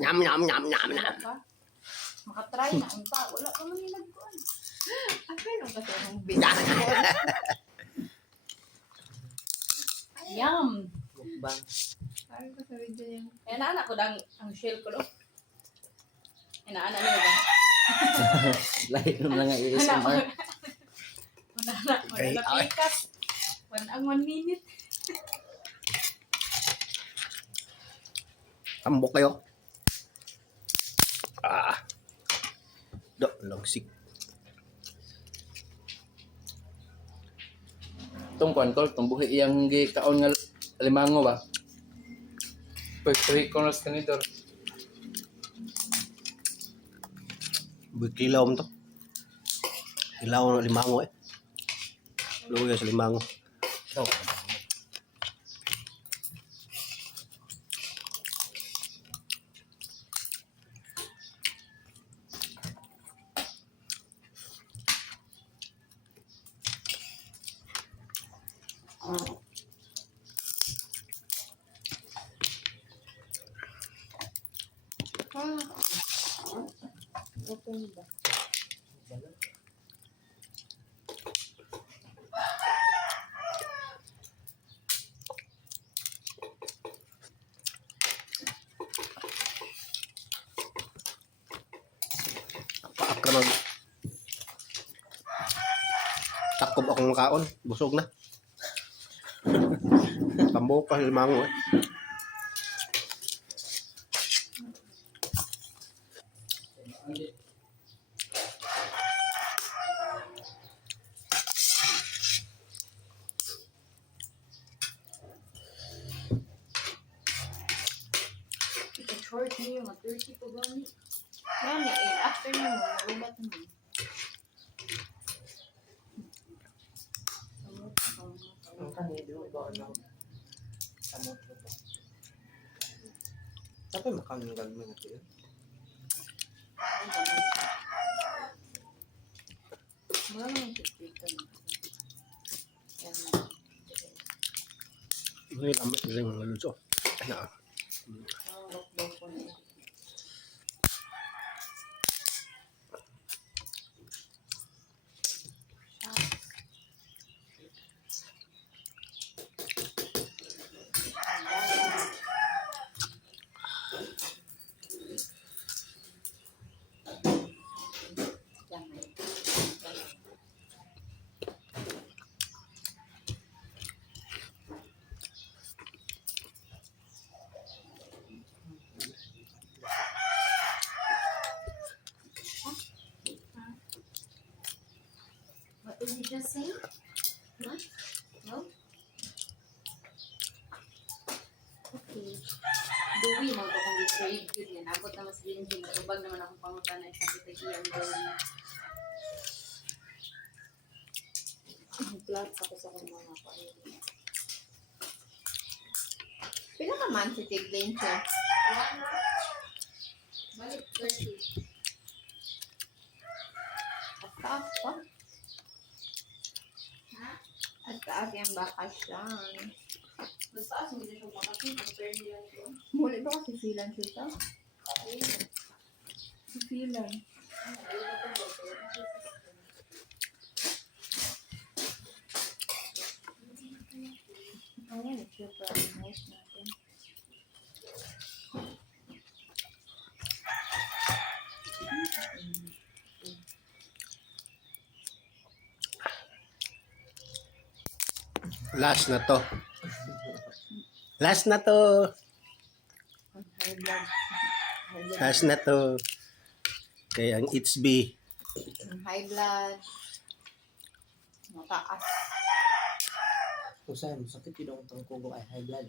Nyam, nyam, nyam, nyam, nyam. Makatry na unta. Wala ka man yung nagkuhan. Apay nung kasi ang Yan. binigyan. Yum! Mukbang. Sabi ko sa video yan. Eh, naanak ko ang shell ko, no? Eh, naanak nyo ba? Lahit naman nga ASMR. Wala na pikas. Ang 1 minute. Tambok kayo. Do, logsik. Itong kuhan ko, itong buhi iyang kaon nga limango ba? Puerto Rico na skanidor. Kilaw mo to. Kilaw ng limango eh. Luya sa limango. Oh. Paakramag. Takob akong kaon. Busog na. Tambok pa sa limango eh. Short niyo, ma-30 po gani. Yan eh, after nyo, malubat naman. Ang kanido ba ano? Samot ko ba? Tapi makan ng gagawin natin yun. Wala naman chicken. Yan. Ini lamit din mga luto. Ano? Lockdown po na yun. What did you just say? Huh? No? Okay. Duwi mo ito kung i-trade yun yan. Abot na mas ginjing. Ubag naman akong pangutan na isang kitagiyang gawin. Flat ako sa kong mga paano. Pila ka man si Tiglin siya? Balik 30. At taas pa? At taas yung bakasyon. Mas taas mo din siya bakasyon. Compare nila ito. Muli ba kasi silan siya? Silan. Ayan, super nice natin. Last na to. Last na to. High blood. Last na to. Kaya ang HB. High blood. Mataas. Kung saan, sakit yun ang tangkugo ay high blood.